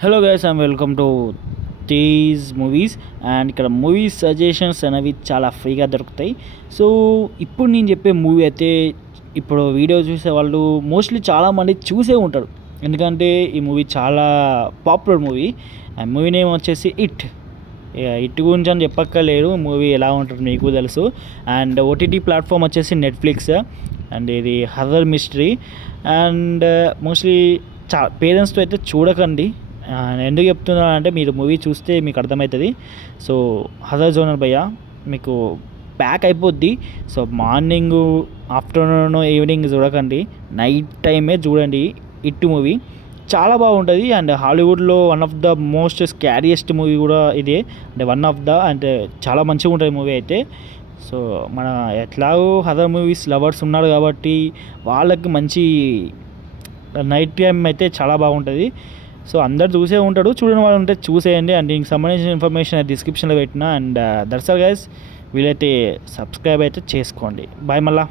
Hello guys and welcome to Tej movies. And ఇక్కడ movies suggestions అనేవి చాలా ఫ్రీగా దొరుకుతాయి. సో ఇప్పుడు నేను చెప్పే మూవీ అయితే ఇప్పుడు వీడియో చూసే వాళ్ళు మోస్ట్లీ చాలామంది చూసే ఉంటారు, ఎందుకంటే ఈ మూవీ చాలా పాపులర్ మూవీ. ఆ మూవీ నేమ్ వచ్చేసి ఇట్ గురించి అని చెప్పక్కర్లేదు, మూవీ ఎలా ఉంటుంది మీకు తెలుసు. అండ్ ఓటీటీ ప్లాట్ఫామ్ వచ్చేసి నెట్ఫ్లిక్స్. అండ్ ఇది హర్రర్ మిస్టరీ. అండ్ మోస్ట్లీ పేరెంట్స్తో అయితే చూడకండి. ఎందుకు చెప్తున్నాను అంటే మీరు మూవీ చూస్తే మీకు అర్థమవుతుంది. సో హర్రర్ జోనర్ భయ్య మీకు ప్యాక్ అయిపోద్ది. సో మార్నింగ్, ఆఫ్టర్నూన్, ఈవినింగ్ చూడకండి, నైట్ టైమే చూడండి. మూవీ చాలా బాగుంటుంది. అండ్ హాలీవుడ్లో one of the most scariest movie కూడా ఇదే. అంటే వన్ ఆఫ్ ద అంటే చాలా మంచిగా ఉంటుంది మూవీ అయితే. సో మన ఎట్లాగో హర్రర్ మూవీస్ లవర్స్ ఉన్నారు కాబట్టి వాళ్ళకి మంచి నైట్ టైం అయితే చాలా బాగుంటుంది. సో అందరు చూసే ఉంటాడు, చూడని వాళ్ళు ఉంటే చూసేయండి. అండ్ దీనికి సంబంధించిన ఇన్ఫర్మేషన్ డిస్క్రిప్షన్లో పెట్టిన. అండ్ దట్స్ ఆల్ గైస్, వీలైతే సబ్స్క్రైబ్ అయితే చేసుకోండి. బాయ్ మళ్ళా.